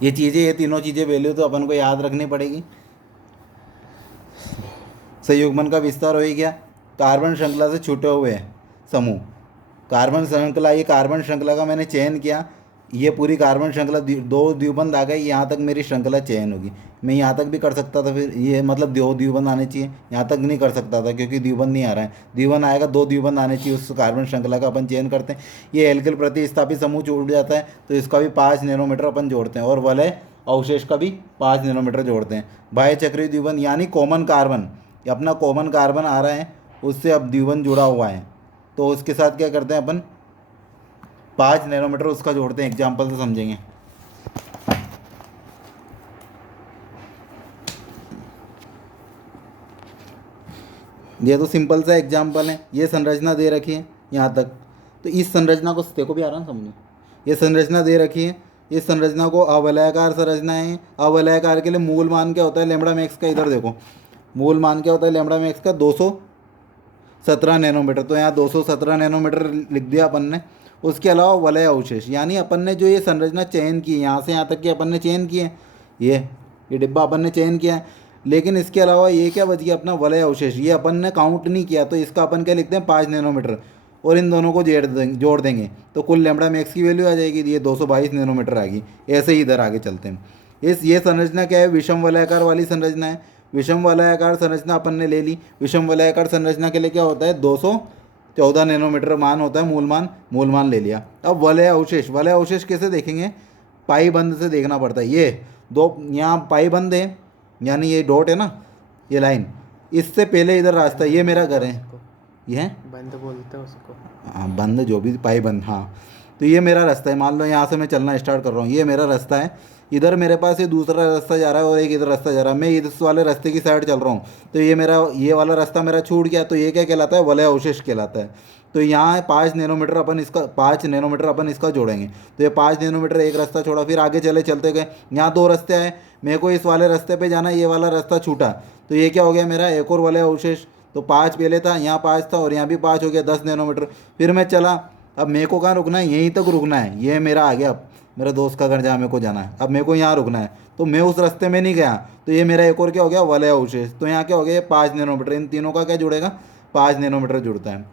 ये चीज़ें, ये तीनों चीज़ें वैल्यू तो अपन को याद रखनी पड़ेगी। संयुग्मन का विस्तार हो ही गया। कार्बन श्रृंखला से छूटे हुए समूह, कार्बन श्रृंखला, ये कार्बन श्रृंखला का मैंने चयन किया, ये पूरी कार्बन श्रृंखला दो द्विबंध आ गए, यहाँ तक मेरी श्रृंखला चयन होगी। मैं यहाँ तक भी कर सकता था, फिर ये मतलब दो द्विबंध आने चाहिए, यहाँ तक नहीं कर सकता था क्योंकि द्विबंध नहीं आ रहा है। द्विबंध आएगा, दो द्विबंध आने चाहिए, उस कार्बन श्रृंखला का अपन चयन करते हैं। ये एल्किल प्रतिस्थापित समूह छूट जाता है तो इसका भी 5 नैनोमीटर अपन जोड़ते हैं, और वलय अवशेष का भी 5 नैनोमीटर जोड़ते हैं। बाह्य चक्रीय द्विबंध यानी कॉमन कार्बन, अपना कॉमन कार्बन आ रहा है, उससे अब द्विबंध जुड़ा हुआ है, तो उसके साथ क्या करते हैं अपन, 5 नैनोमीटर उसका जोड़ते हैं। एग्जाम्पल से समझेंगे। ये तो सिंपल सा एग्जाम्पल है, ये संरचना दे रखी है यहाँ तक, तो इस संरचना को देखो भी आ रहा है समझो, ये संरचना दे रखी है, इस संरचना को अवलयाकार संरचना है। अवलयाकार के लिए मूल मान क्या होता है लैम्बडा मैक्स का, इधर देखो मूल मान क्या होता है लैम्बडा मैक्स का, 217 नैनोमीटर, तो यहाँ 217 नैनोमीटर लिख दिया अपन ने। उसके अलावा वलय अवशेष, यानी अपन ने जो ये संरचना चयन की, यहाँ से यहाँ तक की अपन ने चयन की है, ये डिब्बा अपन ने चयन किया है, लेकिन इसके अलावा ये क्या बच गया अपना वलय अवशेष, ये अपन ने काउंट नहीं किया, तो इसका अपन क्या लिखते हैं 5 नैनोमीटर, और इन दोनों को जोड़ देंगे तो कुल लैम्बडा मैक्स की वैल्यू आ जाएगी, ये 222 नैनोमीटर आ गई। ऐसे ही इधर आगे चलते हैं। ये संरचना क्या है, विषम वलयाकार वाली संरचना है। विषम वलयाकार संरचना अपन ने ले ली। विषम वलयाकार संरचना के लिए क्या होता है, 214 नैनोमीटर मान होता है मूल मान ले लिया। अब वलय अवशेष, वलय अवशेष कैसे देखेंगे, पाई बंद से देखना पड़ता है। ये दो यहाँ पाई बंद है, यानी ये डॉट है ना, ये लाइन, इससे पहले इधर रास्ता, ये मेरा घर है, ये है बंद बोलते हैं उसको। हाँ बंद, जो भी पाई बंद, हाँ। तो ये मेरा रास्ता है, मान लो यहाँ से मैं चलना स्टार्ट कर रहा हूँ, ये मेरा रास्ता है। इधर मेरे पास ये दूसरा रास्ता जा रहा है और एक इधर रास्ता जा रहा है, मैं इस वाले रास्ते की साइड चल रहा हूँ, तो ये मेरा ये वाला रास्ता मेरा छूट गया, तो ये क्या कहलाता है, वलय अवशेष कहलाता है। तो यहाँ 5 नैनोमीटर अपन इसका 5 नैनोमीटर अपन इसका जोड़ेंगे, तो ये 5 नैनोमीटर एक रास्ता छोड़ा, फिर आगे चलते गए, यहाँ दो रास्ते आए, मेरे को इस वाले रास्ते पे जाना, ये वाला रास्ता छूटा, तो ये क्या हो गया मेरा एक और वलय अवशेष। तो 5 पहले था, यहाँ 5 था, और यहाँ भी 5 हो गया, 10 नैनोमीटर। फिर मैं चला, अब मेरे को कहाँ रुकना है, यहीं तक रुकना है, ये मेरा आ गया, अब मेरे दोस्त का घर जहाँ मेरे को जाना है, अब मेरे को यहाँ रुकना है, तो मैं उस रास्ते में नहीं गया, तो ये मेरा एक और क्या हो गया, वलय अवशेष। तो यहाँ क्या हो गया, 5 नैनोमीटर, इन तीनों का क्या जुड़ेगा, 5 नैनोमीटर जुड़ता है।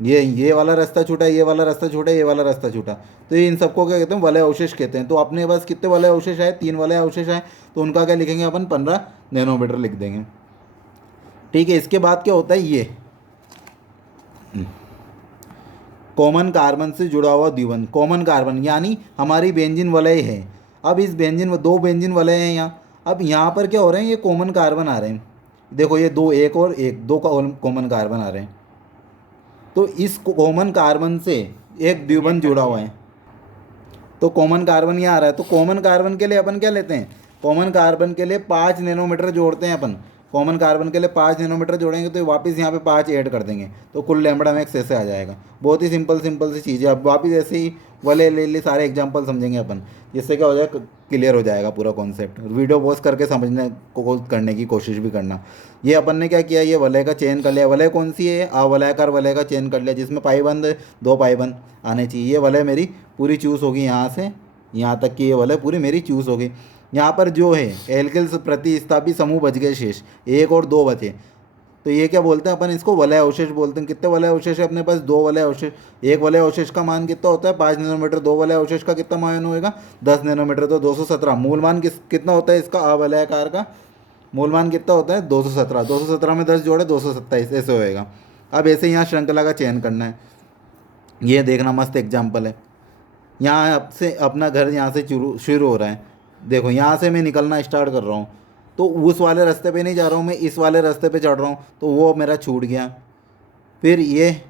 ये वाला रास्ता छूटा, ये वाला रास्ता छूटा, ये वाला रास्ता छूटा, तो ये इन सबको क्या कहते हैं, वलय अवशेष कहते हैं। तो अपने पास कितने वलय अवशेष आए, 3 वलय अवशेष आए, तो उनका क्या लिखेंगे अपन, 15 नैनोमीटर लिख देंगे। ठीक है, इसके बाद क्या होता है, ये कॉमन कार्बन से जुड़ा हुआ द्विबंध। कॉमन कार्बन यानी हमारी बेंजीन वलय है। अब इस बेंजीन, दो बेंजीन वलय हैं यहाँ, अब यहाँ पर क्या हो रहे हैं, ये कॉमन कार्बन आ रहे हैं, देखो ये दो, एक और एक, दो कॉमन कार्बन आ रहे हैं, तो इस कॉमन कार्बन से एक द्विबंध जुड़ा हुआ है, तो कॉमन कार्बन यहाँ आ रहा है, तो कॉमन कार्बन के लिए अपन क्या लेते हैं, कॉमन कार्बन के लिए 5 नैनोमीटर जोड़ते हैं अपन। कॉमन कार्बन के लिए 5 नैनोमीटर जोड़ेंगे तो वापस यहाँ पे 5 ऐड कर देंगे, तो कुल लैम्बडा मैक्स ऐसे आ जाएगा। बहुत ही सिंपल सी चीज़ है। अब वापस ऐसे ही वाले ले सारे एग्जांपल समझेंगे अपन, जिससे क्या हो जाएगा, क्लियर हो जाएगा पूरा कॉन्सेप्ट। वीडियो पॉज करके समझने को करने की कोशिश भी करना। ये अपन ने क्या किया, ये वलय का चयन कर लिया। वलय कौन सी है, अवलयाकार वलय का चयन कर लिया, जिसमें पाईबंद, 2 पाईबंद आने चाहिए। ये वलय मेरी पूरी चूज़ होगी, यहाँ से यहाँ तक की ये वलय पूरी मेरी चूज़ होगी। यहाँ पर जो है एल्किल्स प्रतिस्थापी समूह बच गए शेष, 1 और 2 बचे, तो ये क्या बोलते हैं अपन, इसको वलय अवशेष बोलते हैं। कितने वलय अवशेष है अपने पास, 2 वलय अवशेष। एक वलय अवशेष का मान कितना होता है, 5 नैनोमीटर। 2 वलय अवशेष का कितना मान होएगा, 10 नैनोमीटर, तो 217। मूल मान कितना होता है इसका, अवलयाकार का मूल मान कितना होता है, 217। 217 में 10 जोड़े 227, ऐसे होएगा। अब ऐसे यहाँ श्रृंखला का चयन करना है। ये देखना, मस्त एग्जाम्पल है। यहाँ से अपना घर यहाँ से शुरू हो रहा है, देखो यहाँ से मैं निकलना स्टार्ट कर रहा हूँ, तो उस वाले रास्ते पे नहीं जा रहा हूँ मैं, इस वाले रास्ते पे चढ़ रहा हूँ, तो वो मेरा छूट गया। फिर ये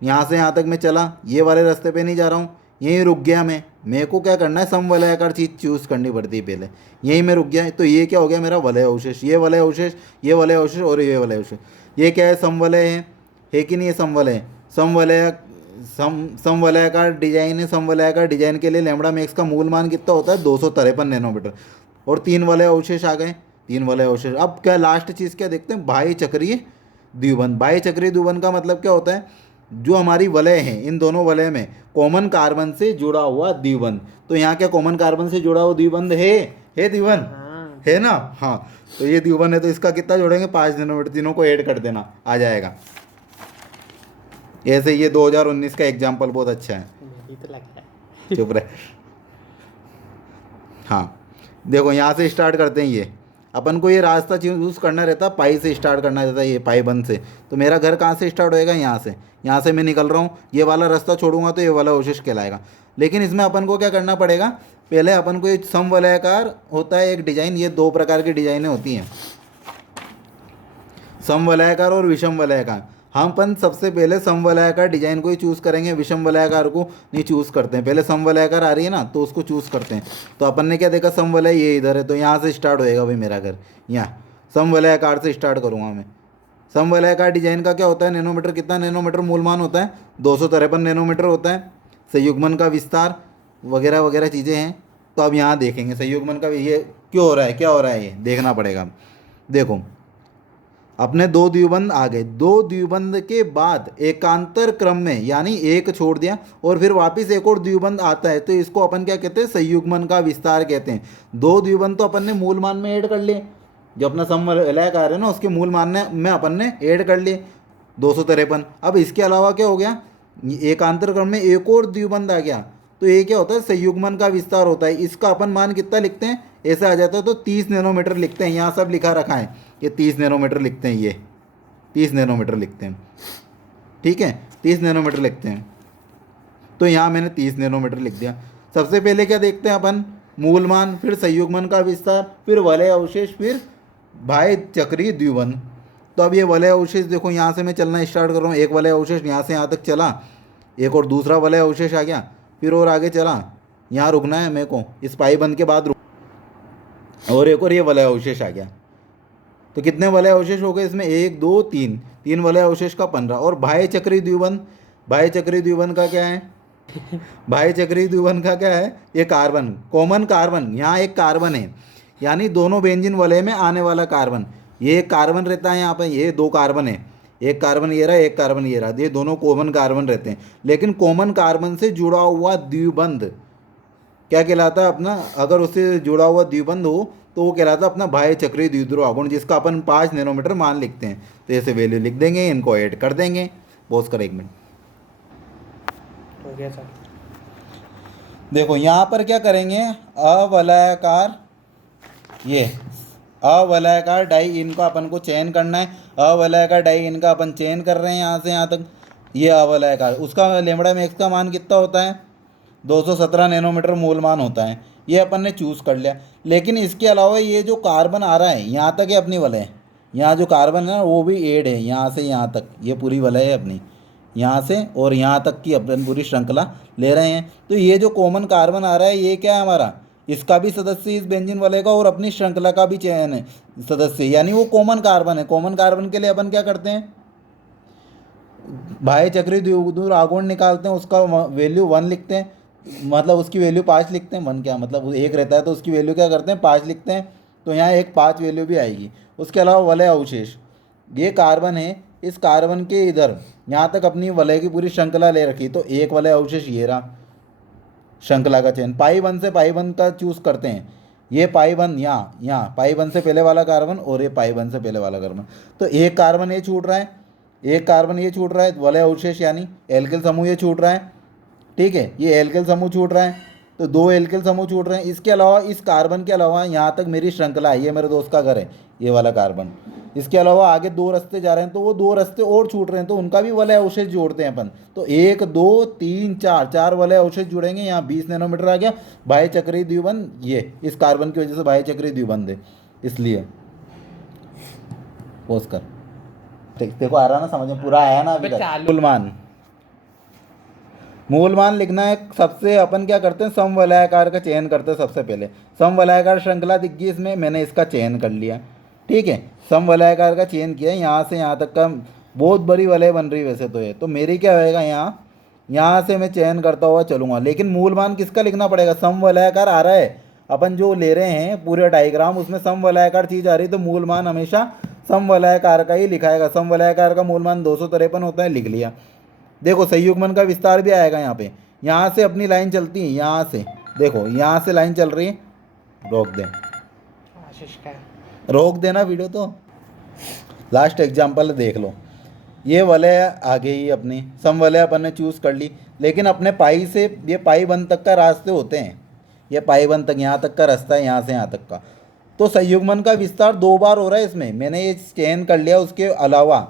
यहाँ से यहाँ तक मैं चला, ये वाले रास्ते पे नहीं जा रहा हूँ, यहीं रुक गया मैं। मेरे को क्या करना है, समवलयाकार चीज़ चूज़ करनी पड़ती है पहले, यहीं मैं रुक गया, तो ये क्या हो गया मेरा वलय अवशेष। ये वलय अवशेष, ये वलय अवशेष और ये वलय अवशेष, ये क्या है, समवलय है कि नहीं, ये समवलय है। समवलयाकार डिजाइन है। समवलयाकार डिजाइन के लिए लैम्बडा मैक्स का मूल मान कितना होता है, 253 नैनोमीटर, और 3 वलय अवशेष आ गए, 3 वलय अवशेष। अब क्या लास्ट चीज़ क्या देखते हैं, बाह्य चक्रीय द्विबंध। बाह्य चक्रीय द्विबंध का मतलब क्या होता है, जो हमारी वलय है, इन दोनों वलय में कॉमन कार्बन से जुड़ा हुआ द्विबंध। तो यहाँ क्या कॉमन कार्बन से जुड़ा हुआ द्विबंध है द्विबंध है ना। हाँ, तो ये द्विबंध है, तो इसका कितना जोड़ेंगे 5 नैनोमीटर, तीनों को ऐड कर देना, आ जाएगा। ऐसे ये 2019 का एग्जाम्पल बहुत अच्छा है। तो लगता है चुप रहे। हाँ, देखो यहाँ से स्टार्ट करते हैं। ये अपन को ये रास्ता चूज करना रहता, पाई से स्टार्ट करना रहता है, ये पाई बंद से। तो मेरा घर कहाँ से स्टार्ट होएगा, यहाँ से मैं निकल रहा हूँ, ये वाला रास्ता छोड़ूंगा तो ये वाला अवशेष कहलाएगा। लेकिन इसमें अपन को क्या करना पड़ेगा, पहले अपन को ये समवलयाकार होता है एक डिजाइन, ये 2 प्रकार की डिजाइनें होती हैं, समवलयाकार और विषम वलयाकार। हम अपन सबसे पहले समवलयाकार डिजाइन को ही चूज़ करेंगे, विषम वलयाकार को नहीं चूज़ करते हैं। पहले समवलयाकार आ रही है ना, तो उसको चूज़ करते हैं। तो अपन ने क्या देखा, समवलय ये इधर है, तो यहाँ से स्टार्ट होएगा भाई मेरा घर, यहाँ समवलयाकार से स्टार्ट करूँगा मैं। समवलयाकार डिजाइन का क्या होता है, नैनोमीटर, कितना नैनोमीटर मूलमान होता है, 253 नैनोमीटर होता है। संयुग्मन का विस्तार वगैरह वगैरह चीज़ें हैं। तो अब यहाँ देखेंगे संयुग्मन का ये क्यों हो रहा है, क्या हो रहा है, ये देखना पड़ेगा। देखो अपने 2 द्विबंध आ गए, 2 द्विबंध के बाद एकांतर क्रम में, यानी एक छोड़ दिया और फिर वापस एक और द्विबंध आता है, तो इसको अपन क्या कहते हैं, संयुग्मन का विस्तार कहते हैं। 2 द्विबंध तो अपन ने मूल मान में ऐड कर लिए, जो अपना समवलयाकार है ना उसके मूल मान में अपन ने ऐड कर लिए 253। अब इसके अलावा क्या हो गया, एकांतर क्रम में एक और द्विबंध आ गया, तो ये क्या होता है, संयुग्मन का विस्तार होता है। इसका अपन मान कितना लिखते हैं, ऐसे आ जाता है, तो 30 नैनोमीटर लिखते हैं। यहाँ सब लिखा रखा है, ये 30 नैनोमीटर लिखते हैं, ये 30 नैनोमीटर लिखते हैं, ठीक है, 30 नैनोमीटर लिखते हैं। तो यहाँ मैंने 30 नैनोमीटर लिख दिया। सबसे पहले क्या देखते हैं अपन, मूल मान, फिर संयुग्मन का विस्तार, फिर वलय अवशेष, फिर बाह्य चक्रीय द्विबंध। तो अब ये वलय अवशेष देखो, यहाँ से मैं चलना स्टार्ट कर रहा हूँ, एक वलय अवशेष यहाँ से यहाँ तक चला, एक और दूसरा वलय अवशेष आ गया, फिर और आगे चला, यहाँ रुकना है मेरे को, इस पाई बंद के बाद और एक और ये वलय अवशेष आ गया। तो कितने वलय अवशेष हो गए इसमें, 1 2 3, 3 वलय अवशेष का 15। और बाह्य चक्रीय द्विबंध, बाह्य चक्रीय द्विबंध का क्या है, बाह्य चक्रीय द्विबंध का क्या है, ये कार्बन, कॉमन कार्बन, यहाँ एक कार्बन है, यानी दोनों बेंजीन वलय में आने वाला कार्बन, ये एक कार्बन रहता है यहाँ पर, ये 2 कार्बन है, एक कार्बन ये रहा, एक कार्बन ये रहा, ये दोनों कॉमन कार्बन रहते हैं। लेकिन कॉमन कार्बन से जुड़ा हुआ द्विबंध क्या कहलाता है अपना, अगर उससे जुड़ा हुआ द्विबंध हो तो वो कहलाता है अपना बाह्य चक्रीय द्विध्रुव आघूर्ण, जिसका अपन 5 नैनोमीटर मान लिखते हैं। तो ऐसे वैल्यू लिख देंगे, इनको ऐड कर देंगे। पॉज कर 1 मिनट। हो गया सर। देखो यहाँ पर क्या करेंगे, अवलयाकार, ये अवलयाकार डाई, इनका अपन को चयन करना है। अवलयाकार डाई इनका अपन चयन कर रहे हैं यहाँ से यहाँ तक। ये अवलयाकार, उसका लेमड़ा मैक्स का मान कितना होता है, 217 नैनोमीटर मूल मान होता है, ये अपन ने चूज़ कर लिया। लेकिन इसके अलावा ये जो कार्बन आ रहा है यहाँ तक है अपनी वलय, यहाँ जो कार्बन है ना वो भी ऐड है, यहाँ से यहाँ तक ये पूरी वलय है अपनी, यहाँ से और यहाँ तक की अपन पूरी श्रृंखला ले रहे हैं। तो ये जो कॉमन कार्बन आ रहा है ये क्या है हमारा, इसका भी सदस्य इस बेंजीन वलय का और अपनी श्रृंखला का भी चयन है सदस्य, यानी वो कॉमन कार्बन है। कॉमन कार्बन के लिए अपन क्या करते हैं, बाह्य चक्रीय द्विध्रुव आघूर्ण निकालते हैं, उसका वैल्यू 1 लिखते हैं, मतलब उसकी वैल्यू 5 लिखते हैं। 1 क्या मतलब 1 रहता है, तो उसकी वैल्यू क्या करते हैं 5 लिखते हैं, तो यहाँ एक 5 वैल्यू भी आएगी। उसके अलावा वलय अवशेष, ये कार्बन है, इस कार्बन के इधर यहाँ तक अपनी वलय की पूरी श्रृंखला ले रखी, तो एक वलय अवशेष ये रहा, श्रृंखला का चयन पाई 1 से पाई 1 का चूज़ करते हैं। ये पाई 1 यहाँ पाई 1 से पहले वाला कार्बन और ये पाई 1 से पहले वाला कार्बन, तो एक कार्बन ये छूट रहा है, एक कार्बन ये छूट रहा है, वलय अवशेष यानी एल्किल समूह ये छूट रहा है, ठीक है, ये एल्किल समूह छूट रहा है, तो 2 एल्किल समूह छूट रहे हैं। इसके अलावा इस कार्बन के अलावा यहाँ तक मेरी श्रृंखला है, ये मेरे दोस्त का घर है ये वाला कार्बन, इसके अलावा आगे 2 रास्ते जा रहे हैं, तो वो 2 रास्ते और छूट रहे हैं, तो उनका भी वलय अवशेष जोड़ते हैं अपन। तो 1 2 3 4 वलय अवशेष जुड़ेंगे, यहाँ 20 नैनोमीटर आ गया। बाह्य चक्रीय द्विबंध ये इस कार्बन की वजह से बाह्य चक्रीय द्विबंध है, इसलिए पोज कर। देखो आ रहा ना समझ में, पूरा आया ना अभी तक। मूल मान लिखना है, सबसे अपन क्या करते हैं समवलयाकार का चयन करते हैं। सबसे पहले समवलयाकार श्रृंखला दिख गई, इसमें मैंने इसका चयन कर लिया, ठीक है, समवलयाकार का चयन किया, यहाँ से यहाँ तक का बहुत बड़ी वलय बन रही वैसे तो ये, तो मेरी क्या होएगा यहाँ से मैं चयन करता हुआ चलूँगा। लेकिन मूल मान किसका लिखना पड़ेगा, समवलयाकार आ रहा है अपन जो ले रहे हैं पूरे डायग्राम, उसमें समवलयाकार चीज़ आ रही है, तो मूल मान हमेशा समवलयाकार का ही लिखाएगा। समवलयाकार का मूल मान 253 होता है, लिख लिया। देखो संयुग्मन का विस्तार भी आएगा यहाँ पे। यहाँ से अपनी लाइन चलती है, यहाँ से देखो, यहाँ से लाइन चल रही है, रोक दें, आशीष का रोक देना वीडियो। तो लास्ट एग्जाम्पल देख लो, ये वलय आ गई अपनी, समवलय अपन ने चूज़ कर ली, लेकिन अपने पाई से ये पाई बंद तक का रास्ते होते हैं, ये पाई बंद तक यहाँ तक का रास्ता है, यहाँ से यहाँ तक का। तो संयुग्मन का विस्तार 2 बार हो रहा है इसमें, मैंने ये स्कैन कर लिया। उसके अलावा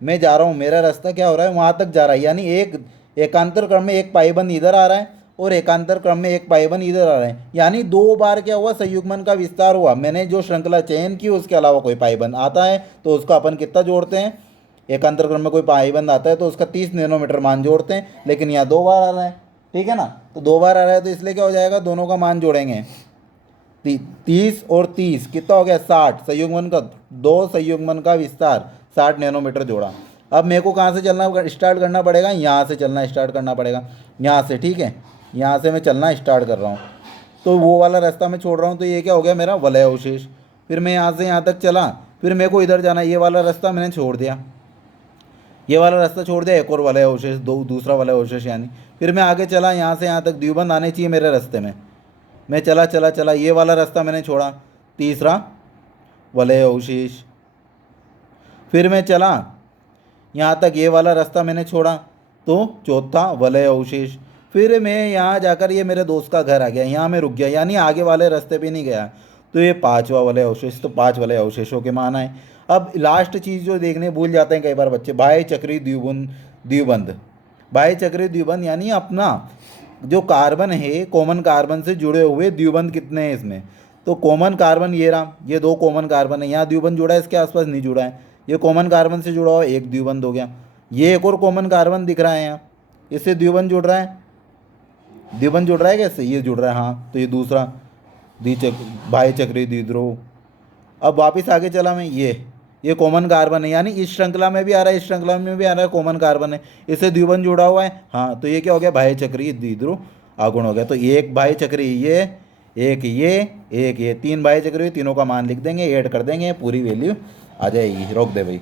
मैं जा रहा हूँ, मेरा रास्ता क्या हो रहा है, वहाँ तक जा रहा है, यानी एक एकांतर क्रम में एक पाईबंद इधर आ रहा है और एकांतर क्रम में एक पाईबंद इधर आ रहा है, यानी 2 बार क्या हुआ, संयुग्मन का विस्तार हुआ। मैंने जो श्रृंखला चयन की उसके अलावा कोई पाईबंद आता है तो उसका अपन कितना जोड़ते हैं, एकांतर क्रम में कोई पाईबंद आता है तो उसका 30 नैनोमीटर मान जोड़ते हैं, लेकिन यहाँ 2 बार आ रहा है, ठीक है ना। तो 2 बार आ रहा है तो इसलिए क्या हो जाएगा, दोनों का मान जोड़ेंगे, 30 और 30 कितना हो गया, 60। संयुग्मन का 2 संयुग्मन का विस्तार 60 नैनोमीटर जोड़ा। अब मेरे को कहाँ से चलना स्टार्ट करना पड़ेगा, यहाँ से चलना स्टार्ट करना पड़ेगा, यहाँ से, ठीक है, यहाँ से मैं चलना स्टार्ट कर रहा हूँ। तो वो वाला रास्ता मैं छोड़ रहा हूँ, तो ये क्या हो गया मेरा वलय अवशेष। फिर मैं यहाँ से यहाँ तक चला, फिर मेरे को इधर जाना, ये वाला रास्ता मैंने छोड़ दिया, ये वाला रास्ता छोड़ दिया, एक और वलय अवशेष, दूसरा वलय अवशेष यानी। फिर मैं आगे चला, यहाँ से यहाँ तक द्विबंध आने चाहिए मेरे रास्ते में, मैं चला चला चला, ये वाला रास्ता मैंने छोड़ा, तीसरा वलय अवशेष। फिर मैं चला यहाँ तक, ये वाला रास्ता मैंने छोड़ा, तो चौथा वलय अवशेष। फिर मैं यहाँ जाकर, ये मेरे दोस्त का घर आ गया, यहाँ मैं रुक गया, यानी आगे वाले रास्ते पे नहीं गया, तो ये 5वां वलय अवशेष। तो 5 वलय अवशेषों के मान आए। अब लास्ट चीज़ जो देखने भूल जाते हैं कई बार बच्चे, बाह्य चक्रीय द्विबंध। बाह्य चक्रीय द्विबंध यानी अपना जो कार्बन है, कॉमन कार्बन से जुड़े हुए द्विबंध कितने हैं इसमें। तो कॉमन कार्बन ये रहा, ये 2 कॉमन कार्बन है, यहाँ द्विबंध जुड़ा है, इसके आसपास नहीं जुड़ा है, ये कॉमन कार्बन से जुड़ा हुआ एक द्विबंध हो गया। ये एक और कॉमन कार्बन दिख रहा है यहाँ, इससे द्विबंध जुड़ रहा है, द्विबंध जुड़ रहा है कैसे, ये जुड़ रहा है, हाँ, तो ये दूसरा बाह्य चक्रीय द्विध्रुव। अब वापस आगे चला मैं, ये कॉमन कार्बन है, यानी इस श्रृंखला में भी आ रहा है, इस श्रृंखला में भी आ रहा है, कॉमन कार्बन है, इससे द्विबंध जुड़ा हुआ है, हाँ, तो ये क्या हो गया, बाह्य चक्रीय द्विध्रुव आगुण हो गया। तो एक बाह्य चक्रीय ये, एक ये 3 बाह्य चक्रीय, तीनों का मान लिख देंगे, ऐड कर देंगे, पूरी वैल्यू आ जाएगी। रोक दे भाई।